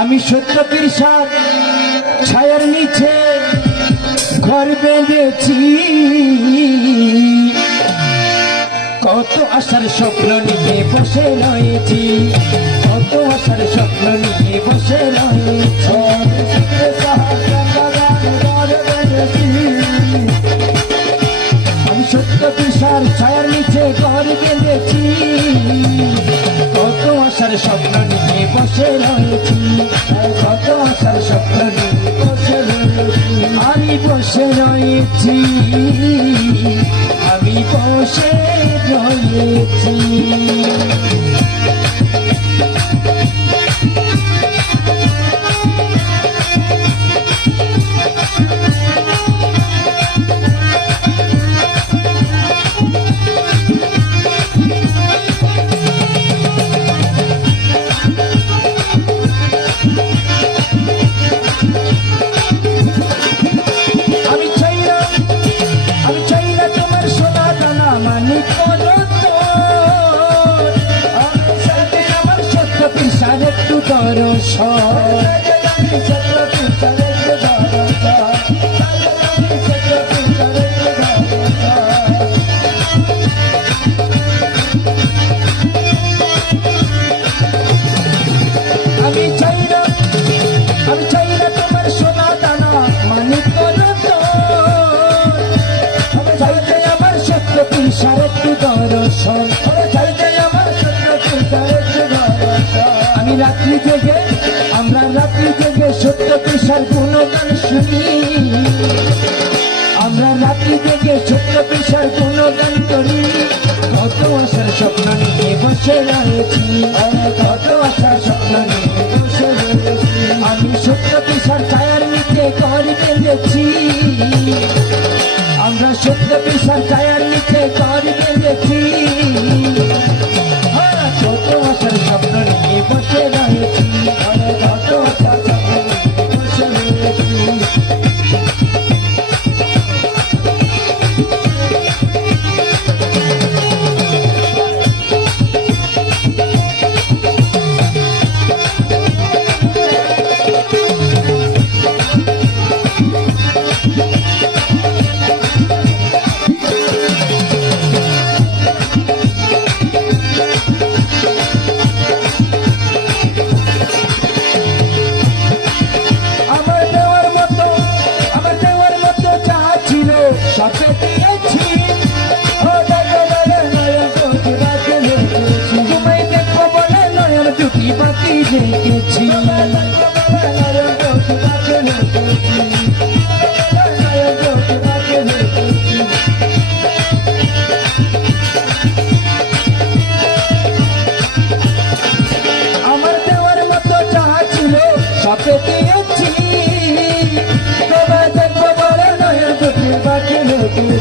আমি সত্য পিরসাদ ছায়ার নিচে ঘর বেঁধেছি। কত আশার স্বপ্ন নিয়ে বসে রয়েছি, কত আশার স্বপ্ন কত আশার স্বপ্ন নিয়ে বসে রয়েছি কত আশার স্বপ্ন নিয়ে বসে রয়েছি। আমি বসে রয়েছি, আমি বসে রয়েছি। আমি রাত্রি জেগে, আমরা রাত্রি জেগে সত্য পিসার গুণগান শুনি। আমরা রাত্রি জেগে সত্য পিসার গুণগান করি। কত আশার স্বপ্ন নিয়ে বসে রয়েছি। কত আশার স্বপ্ন নিয়ে বসে রয়েছি। আমি সত্য পিসার ছায়ার নিচে ঘর বেঁধেছি।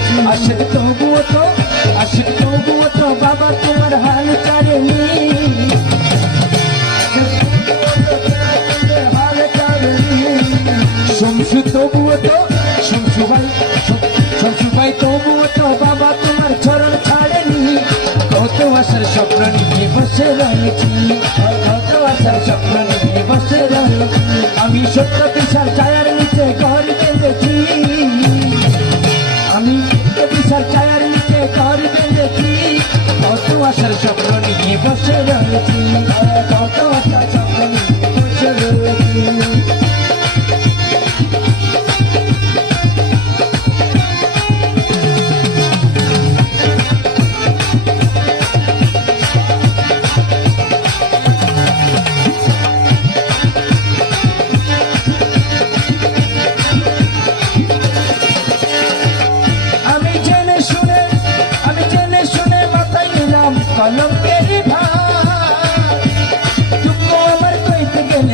রেখেছি তবুও তো আসে তবুও তো বাবা তোমার হাল ছাড়েনি। শমশু তবুও তো শমশু ভাই শমশু ভাই তবুও তো বাবা তোমার চরণ ছাড়েনি। কত আসার স্বপ্ন নিয়ে বসে রয়েছি, কত আসার স্বপ্ন নিয়ে বসে রয়েছি। আমি সত্য বিশাল ছায়ার স্বপ্ন নিয়ে বসে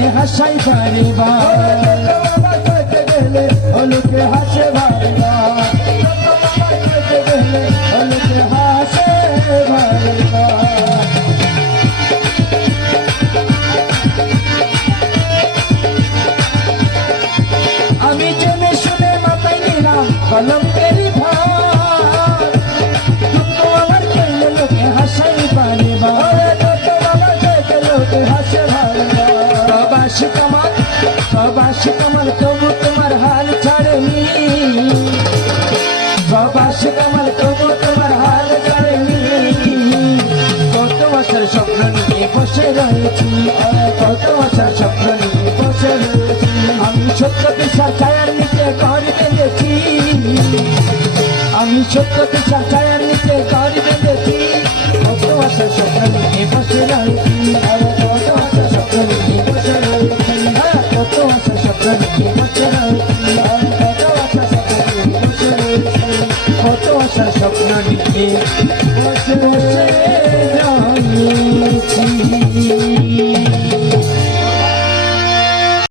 গেলে হাসাই বারে কইতে হলুকে হাসে বারে বার আশি কামাল, সব আশি কামাল, তবু তোমার হাল ছাড়েনি। সব আশি কামাল, তবু তোমার হাল ছাড়েনি। কত বছর স্বপ্ন নিয়ে বসে রয়েছি কত বছর স্বপ্ন নিয়ে বসে রয়েছি। আমি সত্য বিশ্বাস ছায়ার নিচে ঘর বেঁধেছি। আমি সত্য বিশ্বাস ছায়ার নিচে ঘর বেঁধেছি। কত বছর স্বপ্ন নিয়ে বসে কত